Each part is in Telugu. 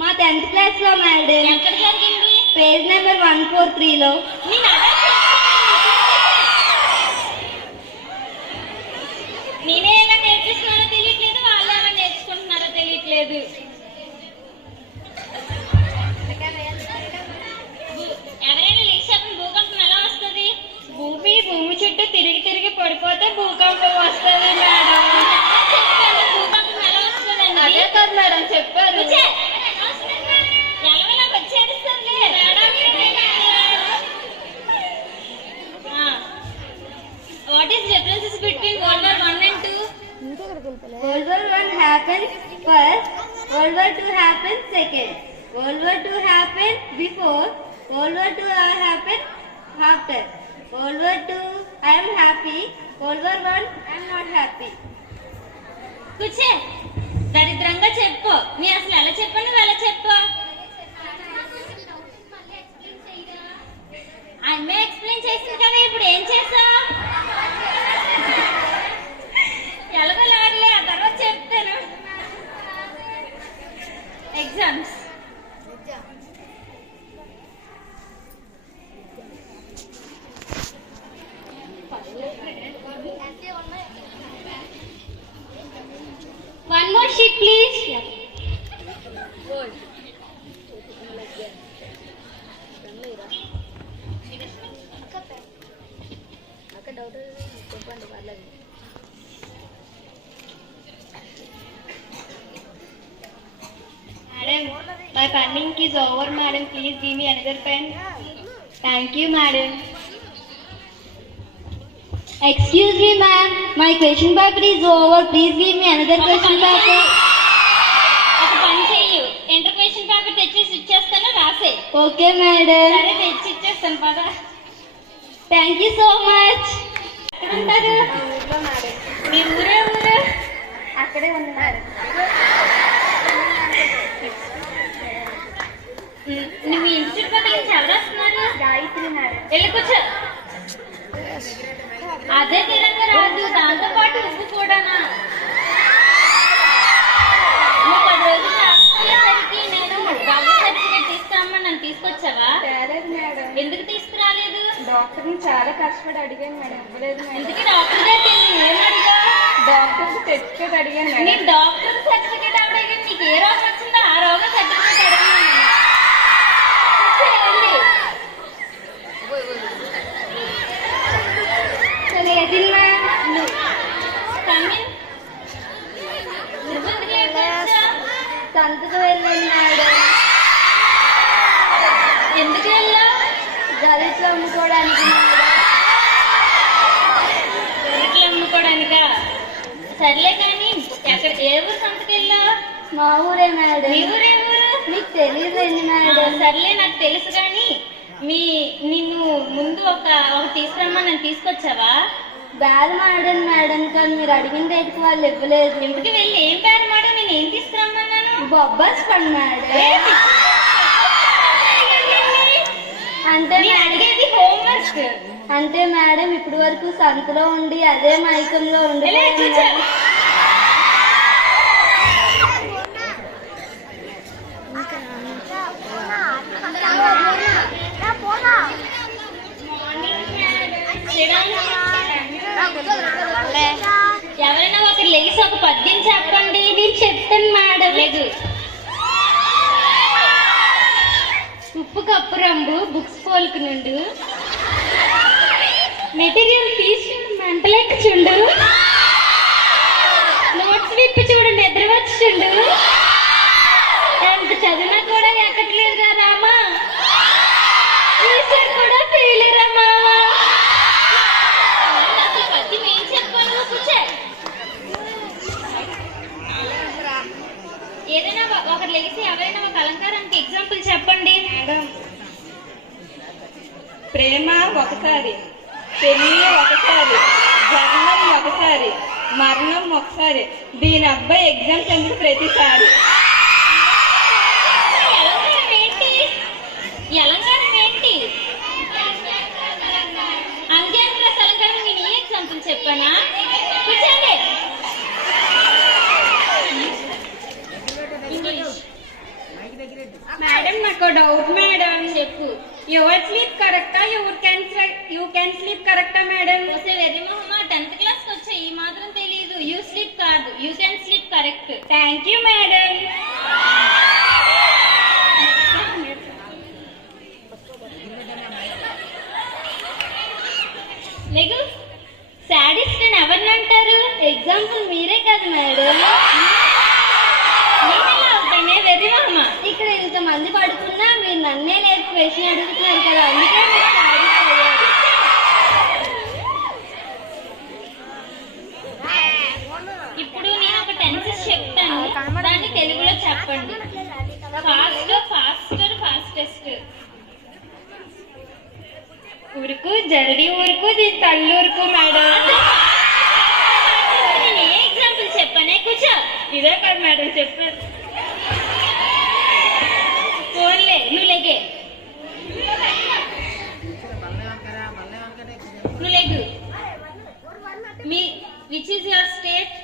మా 10th క్లాస్ లో మేడం. ఎక్కడ జరిగింది? పేజ్ నెంబర్ 143లో. నేనే ఎలా నేర్పిస్తున్నారో తెలియట్లేదు, వాళ్ళు ఎలా నేర్చుకుంటున్నారో తెలియట్లేదు. ఎవరైనా లిక్షేపం భూకంపం ఎలా వస్తుంది? భూమి చుట్టూ తిరిగి తిరిగి పడిపోతే భూకంపం వస్తుంది మేడం. భూకంపం ఎలా వస్తుందండి? అదే కదా మేడం చెప్పారు. What is differences between World War I and II? World War I happened first, World War II happened second, World War II happened before, World War II happened after. World War II I am happy, World War I I am not happy. కూర్చే దరిద్రంగా చెప్పు. నీ అసలు ఎలా చెప్పు, నువ్వు ఎలా చెప్పు? అమ్మే ఎక్స్ప్లెయిన్ చేసింది కదా, ఇప్పుడు ఏం చేసావు? ఎలాగో లాగలే, ఆ తర్వాత చెప్తాను. Exams One more sheet please. Madam, my penning is over madam, please give me another pen. Thank you madam. Excuse me ma'am, my question paper is over, please give me another question paper. ఒక పని చెయ్యు, ఇంటర్ క్వశ్చన్ పేపర్ తెచ్చేసి ఇచ్చేస్తాను, రాసే. Okay madam. సరే తెచ్చి ఇచ్చేస్తాను పదా. Thank you so much. ఎక్కడ ఉంటారు? మీ ఊరే ఊరు? అక్కడే ఉన్నారు. నువ్వు ఇన్స్టిట్యూట్ పక్కన నుంచి ఎవరు వస్తున్నారు? గాయత్రి మేడం. వెళ్ళి కూర్చో. అదే తిరంగా రాదు, దాంతో పాటు ఉప్పు కూడానా? నువ్వు 10 రోజులు రాకపోయేసరికి నేను డాక్టర్ సర్టిఫికేట్ తీసుకురమ్మని నన్ను తీసుకొచ్చావా? మేడం. ఎందుకు తీసుకురాలేదు? డాక్టర్ ని చాలా కష్టపడి అడిగాను మేడం, ఇవ్వలేదు మేడం. ఎందుకు డాక్టర్ గారు ఏం అడిగా? డాక్టర్ సర్టిఫికేట్ అడిగాను మేడం. నీ డాక్టర్ సర్టిఫికేట్ అడిగాను, నీకు ఏ రోగం వచ్చిందో ఆ రోగం సర్టిఫికేట్ అడిగాను. సంతకు వెళ్ళాను మేడం. ఎందుకు వెళ్ళా? గరిట్లు అమ్ముకోవడానికి. గరిట్లు అమ్ముకోవడానికా? సర్లే కానీ ఎక్కడ, ఏ ఊరు సంతకు వెళ్ళా? మా ఊరే మేడం. మీ ఊరే ఊరు? మీకు తెలియదండి మేడం. సర్లే నాకు తెలుసు కానీ నిన్ను ముందు ఒక తీసుకురమ్మా, నన్ను తీసుకొచ్చావా? బేరం ఆడాను మేడం, కానీ మీరు అడిగిన రేటుకి వాళ్ళు ఇవ్వలేదు. ఇంటికి వెళ్ళి ఏం బేరం ఆడా? నేను ఏం తీసుకురమ్మన్నాను? బొబ్బాస్ పండు మేడం. అంటే అడిగేది హోంవర్క్. అంటే మేడం ఇప్పటి వరకు సంతలో ఉండి అదే మైకంలో ఉండి ఎవరైనా ఒకరు లెగిసి ఒక పద్యం చెప్పండి. నేను చెప్తాను మేడం. లేదు. ఉప్పు కప్పు రంబు బుక్స్ పోల్కు నుండు, మెటీరియల్ తీసి మంటలెక్క చుండు, నోట్స్ విప్పి చూడండి ఎదురు వచ్చిండు, ఎంత చదివినా కూడా ఎక్కట్లేదురా రామా, ఈసారి కూడా ఫెయిలేరా మామా. అసలు పద్యం ఏం చెప్పాను? కూర్చో. ఏదైనా ఒకరు లెగిసి ఎవరైనా ఒక అలంకారానికి ఎగ్జాంపుల్ చెప్పండి. ప్రేమ ఒకసారి, పెళ్లి ఒకసారి, జన్మం ఒకసారి, మరణం ఒకసారి, దీని అబ్బాయి ఎగ్జామ్స్ ఎందుకు ప్రతిసారి. అలంకారం ఏంటి? అంత్యాన్ప్రస్ అలంకారం నేను ఏ ఎగ్జాంపుల్ చెప్పానా? కూర్చోండి. English doubt madam. చెప్పు. ఎవర్ స్లీప్ కరెక్టా యూ కెన్ స్లీప్ కరెక్టా మేడం? వస్తే వెర్రి మొహమా 10th క్లాస్ కి వచ్చా ఈ మాత్రం తెలియదు. యూ స్లీప్ కాదు, you can sleep correct. Thank you madam. లేగు. సాడిస్ట్ అని ఎవరిని అంటారు? ఎగ్జాంపుల్ మీరే కదా మేడం. నేనెలా అవుతానే వెర్రి మొహమా? ఇక్కడ ఇంతమంది పడుకున్నా మీరు నన్నే లేదు క్వశ్చన్ అడుగుతున్నారు కదా, అందుకే మీరు సాడిస్ట్ అయ్యారు. ఇప్పుడు నేను ఒక టెన్సెస్ చెప్తాను, దాన్ని తెలుగులో చెప్పండి. Faster, faster, fastest. ఉరుకు, జల్దీ ఉరుకు, తల్లూరుకు మేడం. నేను ఏ ఎగ్జాంపుల్ చెప్పానే? కూర్చో. ఇదే కదా మేడం చెప్పారు. ఫోన్లే నువ్వు లేగే, నువ్వు లేగు. Me which is your state?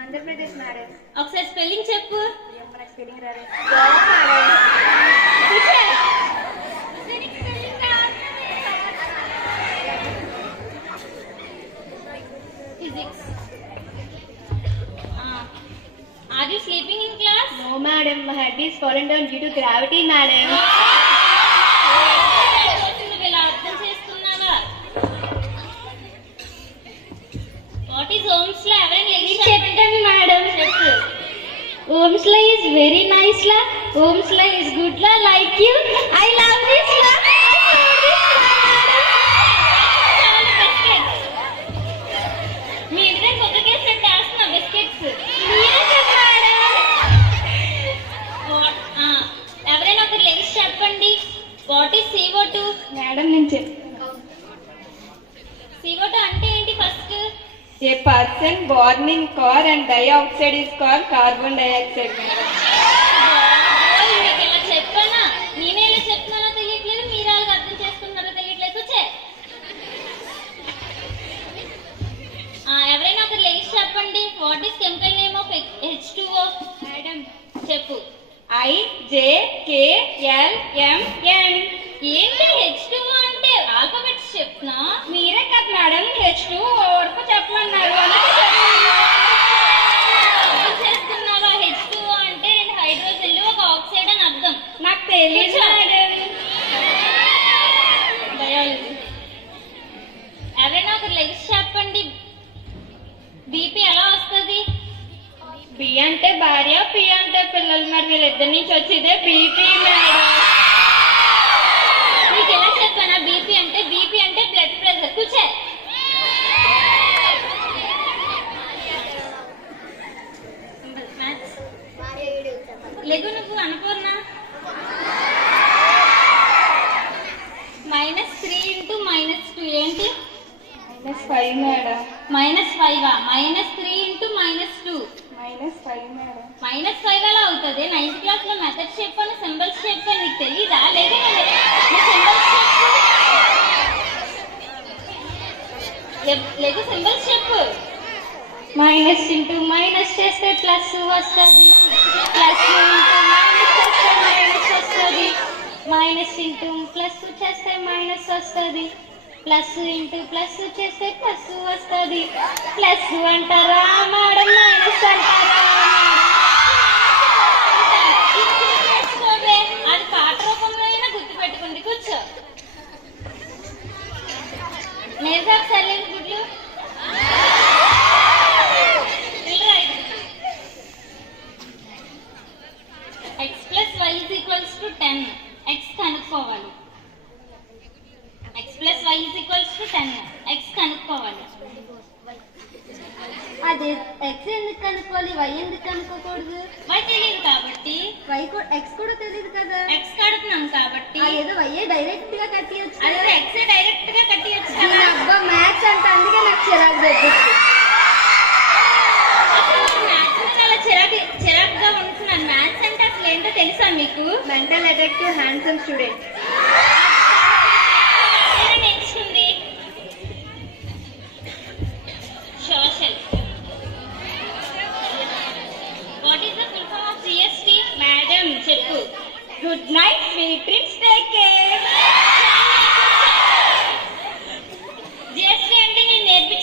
Andhra Pradesh madam. ఒకసారి స్పెల్లింగ్ చెప్పు. స్పెల్లింగ్ రాదు. గోవా మేడం. కూర్చో. Physics. Are you sleeping in class? No madam, my head is fallen down due to gravity madam. నువ్వు ఇలా అర్థం చేసుకున్నావా? What is Ohm's law? ఎవరైనా లెక్చర్ చెప్పండి మేడం. చెప్పు. Ohm's law is very nice law. Ohm's law is good law like you. I love this law. I love this law madam. చాలా బిస్కెట్స్. మీ ఇంటి దగ్గర ఒక కేసు సెట్ చేస్తున్నా బిస్కెట్స్. ఎవరైనా ఒకరు లెక్చర్ చెప్పండి. What is CO2? మేడం నేను CO2 అంటే ఏంటి? First a person born in car and die outside is car carbon dioxide madam. మీకు ఇలా చెప్పానా? నేనే ఇలా చెప్తున్నానో తెలియట్లేదు, మీరు వాళ్ళకి అర్థం చేసుకున్నారో తెలియట్లేదు. కూర్చే. ఎవరైనా ఒకరు లెక్చర్ చెప్పండి. What is chemical name of H2O? Madam చెప్పు. IJKLMN. ఏంటి H2O అంటే? ఆల్ఫాబెట్స్ చెప్తున్నా. మీరే కదా మేడం H2O వరకు చెప్పమన్నారు. అర్థం చేసుకున్నావా? H2O అంటే 2 హైడ్రోజన్లు ఒక ఆక్సైడ్ అని అర్థం. నాకు తెలియదు మేడం. బయాలజీ. ఎవరైనా ఒకరు లెక్చర్ చెప్పండి. BP ఎలా వస్తుంది? B అంటే భార్య, P అంటే పిల్లలు. మరి వీళ్ళిద్దరి నుంచి వచ్చేదే BP మేడం. మీకు ఎలా చెప్పానా? BP అంటే బ్లడ్ ప్రెషర్. కూర్చే. లేగు నువ్వు అన్నపూర్ణ. -3 into -2 ఏంటి? -5 మేడం. -5. -3 into -2 -5 madam. -5 ఎలా అవుతుంది? 9th క్లాస్ లో మెథడ్స్ చెప్పాను, సింబల్స్ చెప్పాను, నీకు తెలీదా? లేదు సింబల్స్ చెప్పు. లేదు సింబల్స్ చెప్పు. మైనస్ ఇంటూ మైనస్ చేస్తే ప్లస్ వస్తుంది. ప్లస్ ఇంటూ మైనస్ చేస్తే మైనస్ వస్తుంది. మైనస్ ఇంటూ ప్లస్ చేస్తే మైనస్ వస్తుంది. ప్లస్ ఇంటూ ప్లస్ చేస్తే ప్లస్ వస్తుంది. ప్లస్ అంటారా మేడం, మైనస్ అంటారా? అది పాట రూపంలో అయినా గుర్తు పెట్టుకుంది. కూర్చో. నేర్గా సర్లేదు గుడ్లు. X plus y is equals to 10. X కనుక్కోవాలి. X plus y is equals to 10. X కనుక్కోవాలి. అది ఎక్స్ ఎందుకు కనుక్కోవాలి, వై ఎందుకు కనుక్కోకూడదు? y తెలియదు కాబట్టి. ఎక్స్ కూడా తెలియదు కదా. X కడుతున్నాం కాబట్టి. ఏదో వై డైరెక్ట్ గా కట్టియచ్చు. అదే X డైరెక్ట్ గా కట్టియచ్చు నేను కదా. అబ్బా మ్యాథ్స్ అంటే అందుకే నాకు చిరాకు తెప్పిస్తుంది. చాలా చిరాకుగా ఉంటున్నాను. మ్యాథ్స్ అంటే అసలు ఏంటో తెలుసా మీకు? Mental attack handsome student. Next ఉంది social. What is the full form of GST? Madam చెప్పు. Good night sweet dreams take care